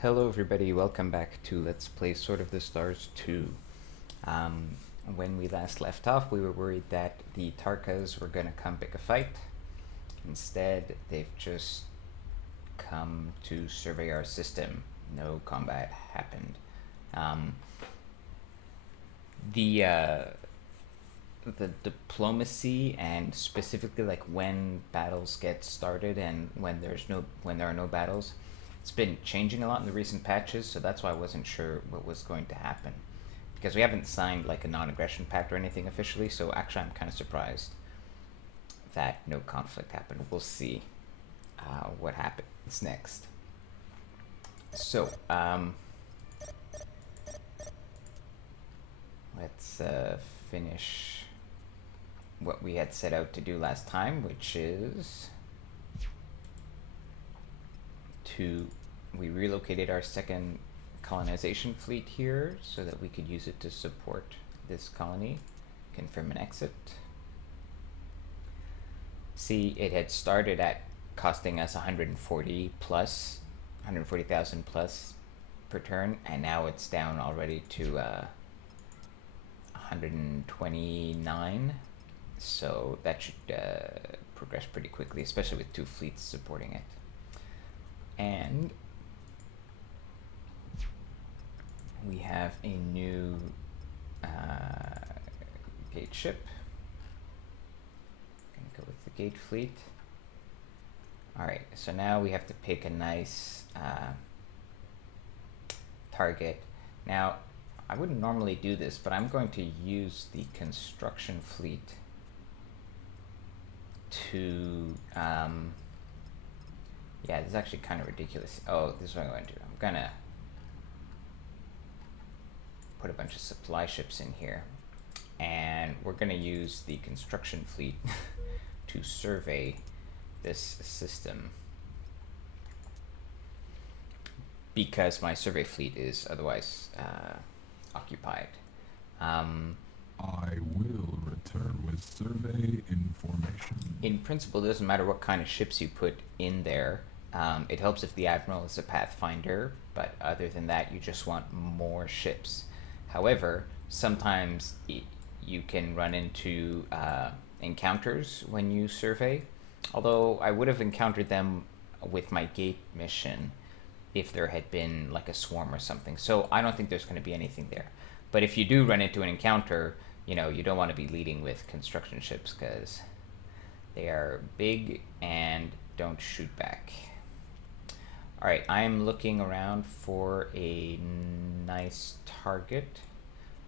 Hello everybody, welcome back to Let's Play Sword of the Stars 2. When we last left off, we were worried that the Tarkas were going to come pick a fight. Instead, they've just come to survey our system. No combat happened. The diplomacy and specifically like when battles get started and when there are no battles, it's been changing a lot in the recent patches, so that's why I wasn't sure what was going to happen. Because we haven't signed like a non-aggression pact or anything officially, so actually I'm kind of surprised that no conflict happened. We'll see what happens next. So, let's finish what we had set out to do last time, which is we relocated our second colonization fleet here so that we could use it to support this colony. Confirm an exit. See, it had started at costing us 140,000 plus per turn, and now it's down already to 129. So that should progress pretty quickly, especially with two fleets supporting it. And we have a new gate ship. Gonna go with the gate fleet. Alright, so now we have to pick a nice target. Now, I wouldn't normally do this, but I'm going to use the construction fleet to yeah, this is actually kind of ridiculous. Oh, this is what I'm going to do. I'm gonna put a bunch of supply ships in here, and we're gonna use the construction fleet to survey this system, because my survey fleet is otherwise occupied. I will return with survey information. In principle, it doesn't matter what kind of ships you put in there. It helps if the admiral is a pathfinder, but other than that, you just want more ships. However, sometimes you can run into encounters when you survey, although I would have encountered them with my gate mission if there had been like a swarm or something. So I don't think there's going to be anything there. But if you do run into an encounter, you know, you don't want to be leading with construction ships because they are big and don't shoot back. Alright, I'm looking around for a nice target.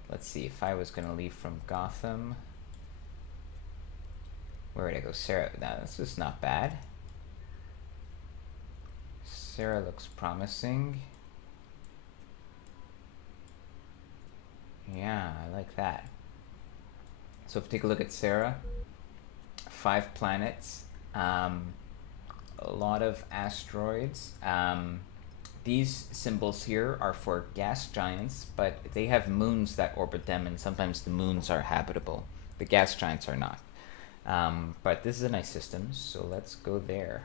Let's see, if I was going to leave from Gotham, where would I go? Sarah. Now, this is not bad. Sarah looks promising. Yeah, I like that. So if we take a look at Sarah, 5 planets, a lot of asteroids. These symbols here are for gas giants, but they have moons that orbit them, and sometimes the moons are habitable. The gas giants are not. But this is a nice system, so let's go there.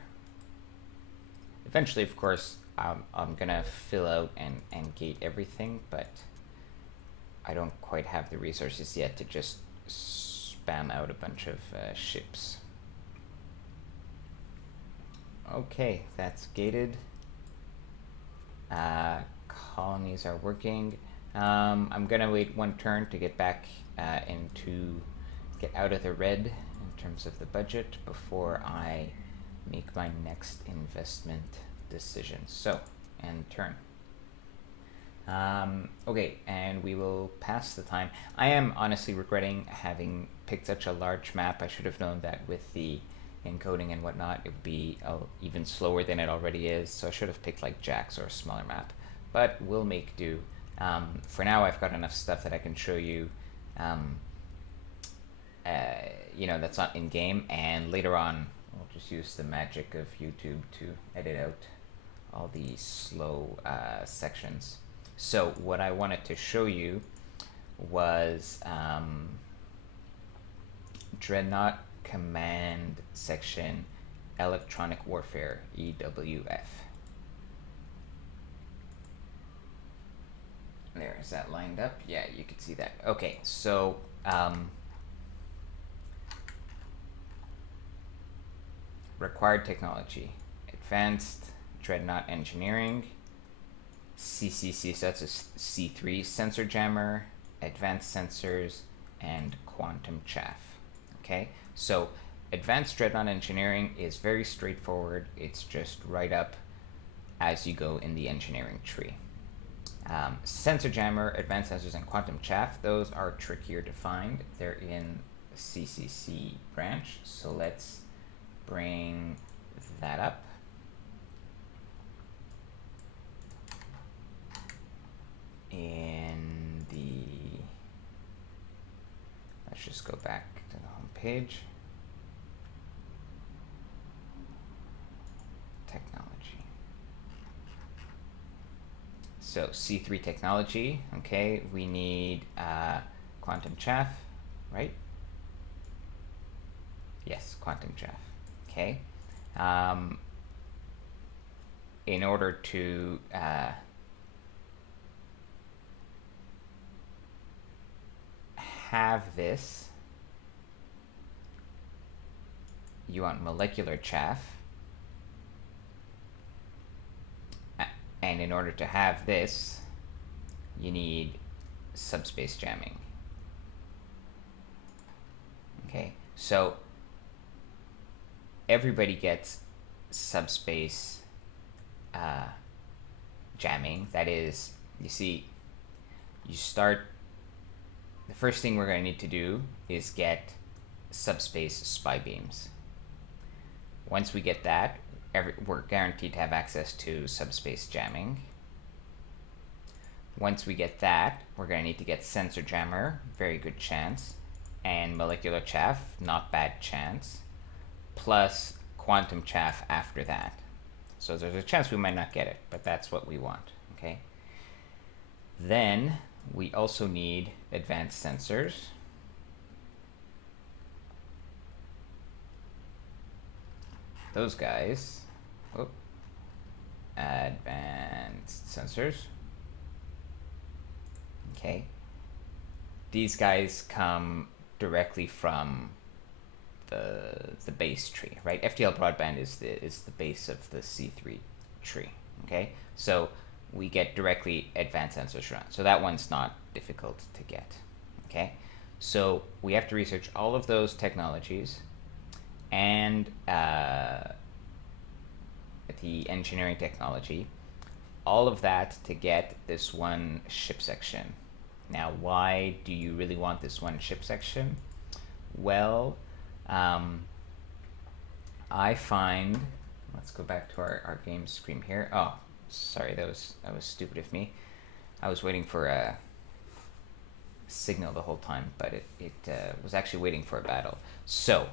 Eventually, of course, I'm gonna fill out and gate everything, but I don't quite have the resources yet to just spam out a bunch of ships. Okay, that's gated. Colonies are working. I'm gonna wait one turn to get back get out of the red in terms of the budget before I make my next investment decision. So, end turn. Okay, and we will pass the time. I am honestly regretting having picked such a large map. I should have known that with the encoding and whatnot, it would be even slower than it already is. So I should have picked like Jax or a smaller map, but we'll make do. For now, I've got enough stuff that I can show you, you know, that's not in game, and later on, I'll just use the magic of YouTube to edit out all these slow sections. So what I wanted to show you was Dreadnought Command Section Electronic Warfare, EWF. Is that lined up? Yeah, you can see that. Okay, so required technology: advanced dreadnought engineering, CCC, so that's a C3 sensor jammer, advanced sensors, and quantum chaff. Okay, so advanced dreadnought engineering is very straightforward. It's just right up as you go in the engineering tree. Sensor jammer, advanced sensors, and quantum chaff, those are trickier to find. They're in the CCC branch, so let's bring that up. In the, let's just go back to the home page. Technology. So C3 technology, okay, we need quantum chaff, right? Yes, quantum chaff, okay. In order to have this, you want molecular chaff, and in order to have this, you need subspace jamming. Okay, so everybody gets subspace jamming. That is, you see, you start, the first thing we're going to need to do is get subspace spy beams. Once we get that, we're guaranteed to have access to subspace jamming. Once we get that, we're going to need to get sensor jammer, very good chance, and molecular chaff, not bad chance, plus quantum chaff after that. So there's a chance we might not get it, but that's what we want, okay? Then we also need advanced sensors. Those guys, advanced sensors. Okay. These guys come directly from the base tree, right? FTL broadband is the base of the C3 tree. Okay, so we get directly advanced sensors run. So that one's not difficult to get. Okay, so we have to research all of those technologies and the engineering technology, all of that to get this one ship section. Now, why do you really want this one ship section? Well, I find, let's go back to our game screen here. Oh, sorry, that was stupid of me. I was waiting for a signal the whole time, but it was actually waiting for a battle. So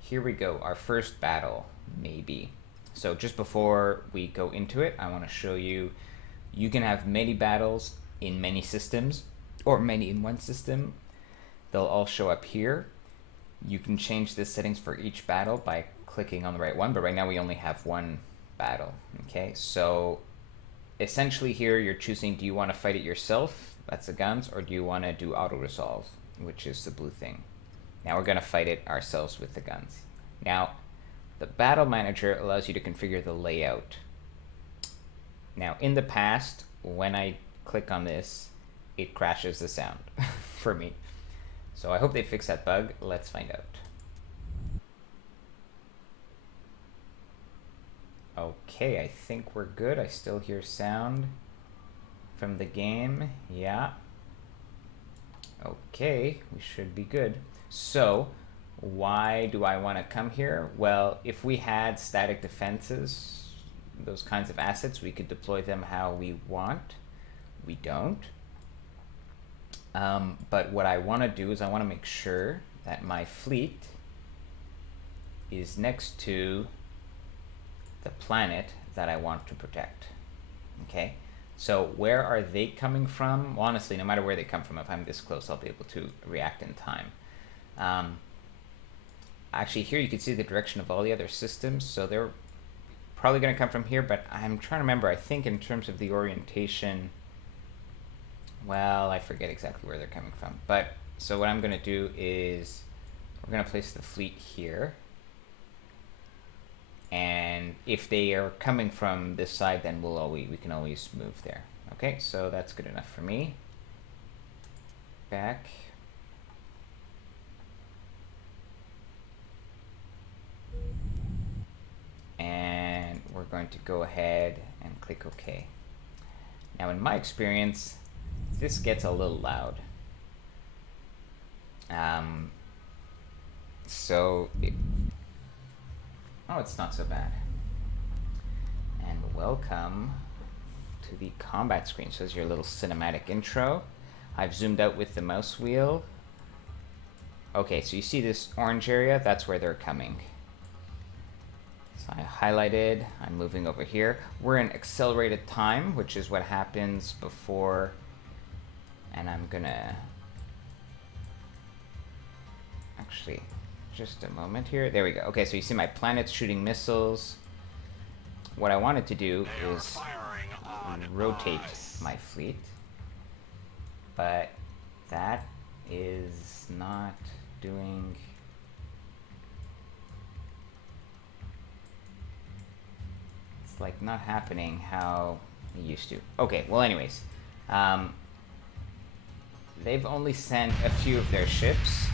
here we go, our first battle, maybe. So just before we go into it, I want to show you, you can have many battles in many systems, or many in one system. They'll all show up here. You can change the settings for each battle by clicking on the right one, but right now we only have one battle. Okay, so essentially here you're choosing, do you want to fight it yourself, that's the guns, or do you want to do auto resolve, which is the blue thing. Now we're going to fight it ourselves with the guns. Now the battle manager allows you to configure the layout. Now in the past, when I click on this, it crashes the sound for me. So I hope they fix that bug. Let's find out. Okay, I think we're good. I still hear sound from the game. Yeah. Okay, we should be good. So why do I want to come here? Well, if we had static defenses, those kinds of assets, we could deploy them how we want. We don't. But what I want to do is I want to make sure that my fleet is next to the planet that I want to protect. Okay, so where are they coming from? Well, honestly, no matter where they come from, if I'm this close, I'll be able to react in time. Actually, here you can see the direction of all the other systems, so they're probably going to come from here, but I'm trying to remember, I think in terms of the orientation, Well, I forget exactly where they're coming from. But, so what I'm going to do is, we're going to place the fleet here. And if they are coming from this side, then we can always move there. Okay, so that's good enough for me. Back. And we're going to go ahead and click OK. Now, in my experience, this gets a little loud. Oh, it's not so bad. And welcome to the combat screen. So there's your little cinematic intro. I've zoomed out with the mouse wheel. Okay, so you see this orange area? That's where they're coming. So I highlighted, I'm moving over here. We're in accelerated time, which is what happens before, and I'm gonna, actually, just a moment here. There we go. Okay, so you see my planets shooting missiles. What I wanted to do is rotate my fleet, but that is not doing... It's like not happening how it used to. Okay, well anyways, they've only sent a few of their ships.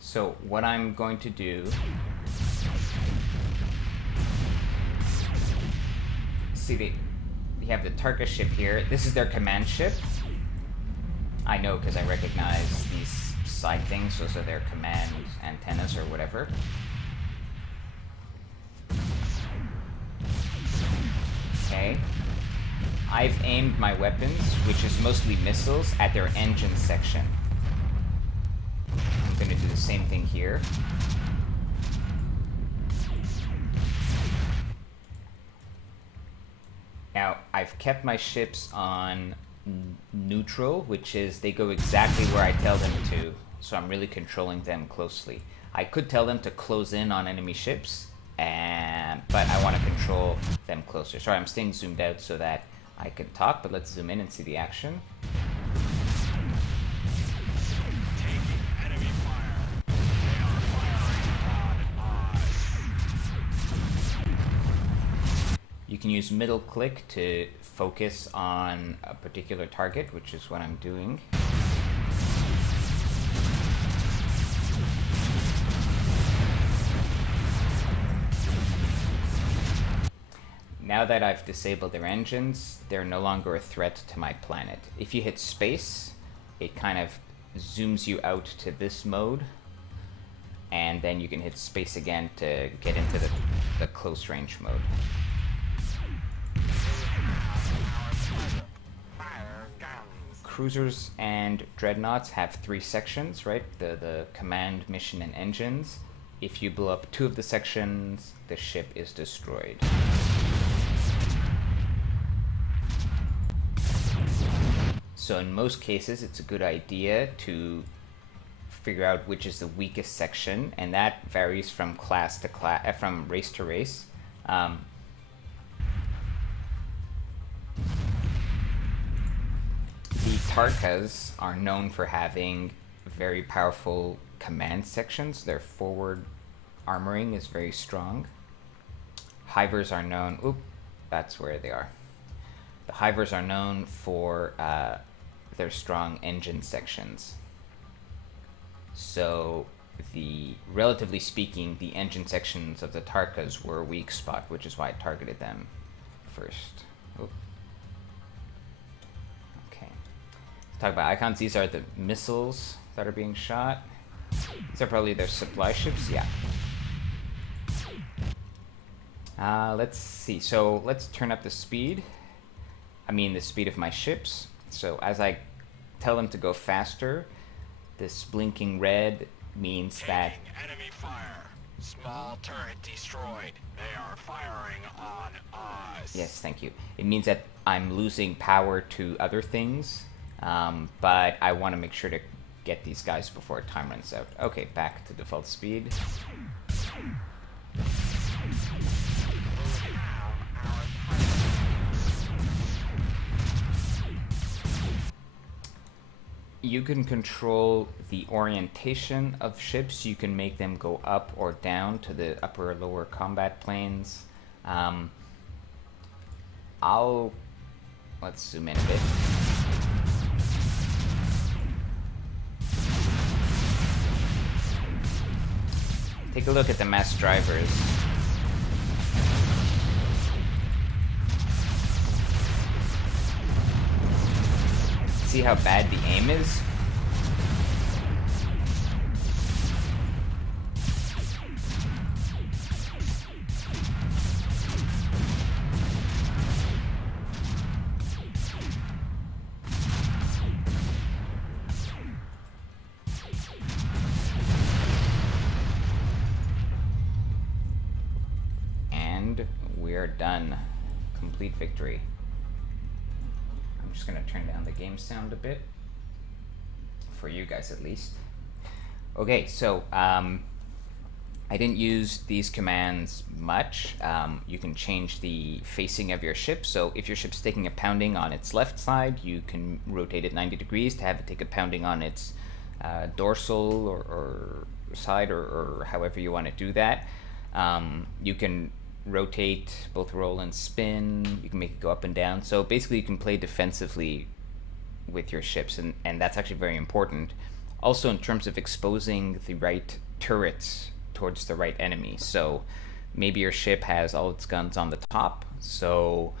So what I'm going to do, see, you have the Tarka ship here. This is their command ship. I know because I recognize these side things. Those are their command antennas or whatever. Okay. I've aimed my weapons, which is mostly missiles, at their engine section. I'm going to do the same thing here. Now, I've kept my ships on neutral, which is they go exactly where I tell them to, so I'm really controlling them closely. I could tell them to close in on enemy ships, but I want to control them closer. Sorry, I'm staying zoomed out so that I can talk, but let's zoom in and see the action. You can use middle click to focus on a particular target, which is what I'm doing. Now that I've disabled their engines, they're no longer a threat to my planet. If you hit space, it kind of zooms you out to this mode, and then you can hit space again to get into the close range mode. Cruisers and dreadnoughts have 3 sections, right? The command, mission, and engines. If you blow up 2 of the sections, the ship is destroyed. So in most cases, it's a good idea to figure out which is the weakest section, and that varies from class to class, from race to race. The Tarkas are known for having very powerful command sections. Their forward armoring is very strong. Hivers are known... Oop, that's where they are. The Hivers are known for their strong engine sections. So, relatively speaking, the engine sections of the Tarkas were a weak spot, which is why I targeted them first. Oop. Talk about icons. These are the missiles that are being shot. These are probably their supply ships. Yeah. Let's see. So let's turn up the speed. I mean the speed of my ships. So as I tell them to go faster, this blinking red means that... Enemy fire. Small turret destroyed. They are firing on us. Yes, thank you. It means that I'm losing power to other things. But I want to make sure to get these guys before time runs out. Okay, back to default speed. You can control the orientation of ships. You can make them go up or down to the upper or lower combat planes. Let's zoom in a bit. Take a look at the mass drivers. See how bad the aim is? And we're done. Complete victory. I'm just gonna turn down the game sound a bit, for you guys at least. Okay, so I didn't use these commands much. You can change the facing of your ship. So if your ship's taking a pounding on its left side, you can rotate it 90 degrees to have it take a pounding on its dorsal or side, or however you want to do that. You can rotate, both roll and spin. You can make it go up and down. So basically you can play defensively with your ships, and that's actually very important. Also in terms of exposing the right turrets towards the right enemy. So maybe your ship has all its guns on the top, so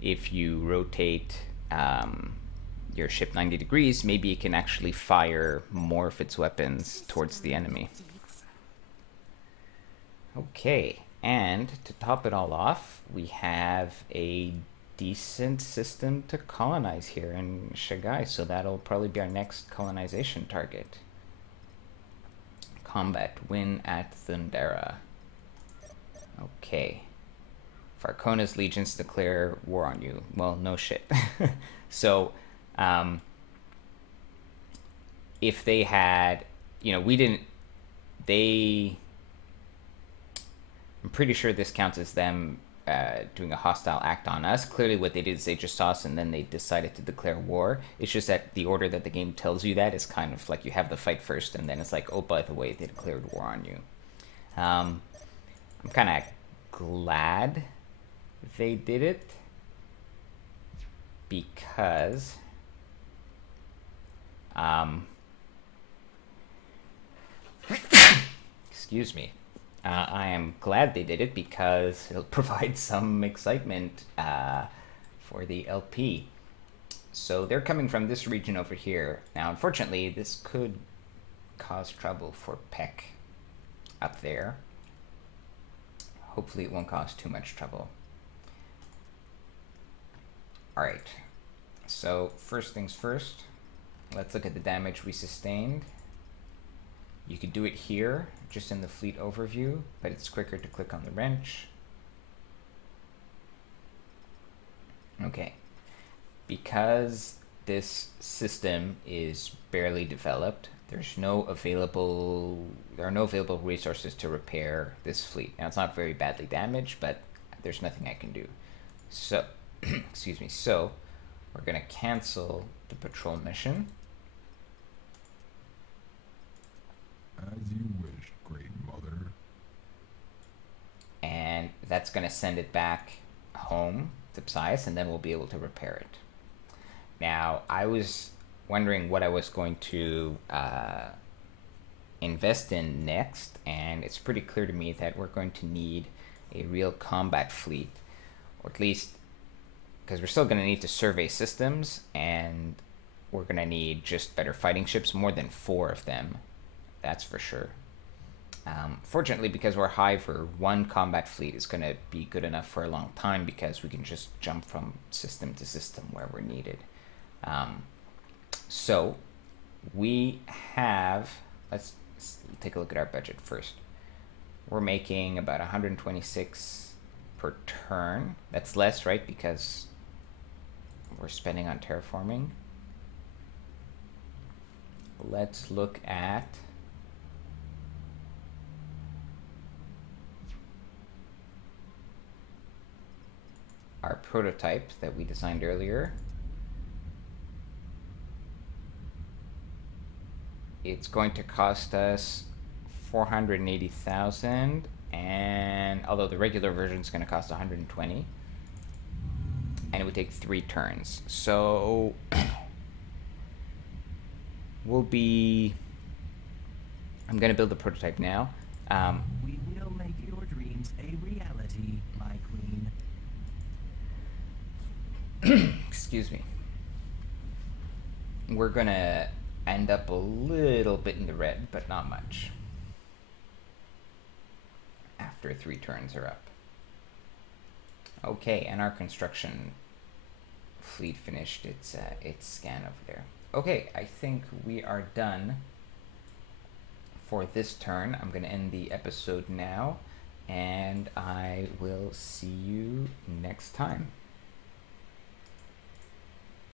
if you rotate your ship 90 degrees, maybe it can actually fire more of its weapons towards the enemy. Okay. And to top it all off, we have a decent system to colonize here in Shagai, so that'll probably be our next colonization target. Combat win at Thundera. Okay. Farcona's legions declare war on you. Well, no shit. So, if they had, I'm pretty sure this counts as them doing a hostile act on us. Clearly what they did is they just saw us and then they decided to declare war. It's just that the order that the game tells you that is kind of like you have the fight first and then it's like, oh, by the way, they declared war on you. I'm kind of glad they did it because excuse me. I am glad they did it because it'll provide some excitement for the LP. So they're coming from this region over here. Now, unfortunately, this could cause trouble for Peck up there. Hopefully it won't cause too much trouble. Alright, so first things first, let's look at the damage we sustained. You could do it here, just in the fleet overview, but it's quicker to click on the wrench. Okay, because this system is barely developed, there are no available resources to repair this fleet. Now it's not very badly damaged, but there's nothing I can do. So, excuse me, so we're gonna cancel the patrol mission. As you wish, Great Mother. And that's going to send it back home to Psias, and then we'll be able to repair it. Now, I was wondering what I was going to invest in next, and it's pretty clear to me that we're going to need a real combat fleet, or at least, because we're still going to need to survey systems, and we're going to need just better fighting ships, more than 4 of them. That's for sure. Fortunately, because we're high for one combat fleet, is going to be good enough for a long time because we can just jump from system to system where we're needed. So we have, let's take a look at our budget first. We're making about 126 per turn. That's less, right? Because we're spending on terraforming. let's look at our prototype that we designed earlier. It's going to cost us 480,000, and although the regular version is going to cost 120, and it would take 3 turns. So we'll be. I'm going to build the prototype now. We will make your dreams a reality, my queen. Excuse me. We're going to end up a little bit in the red, but not much. After 3 turns are up. Okay, and our construction fleet finished its scan over there. Okay, I think we are done for this turn. I'm going to end the episode now, and I will see you next time.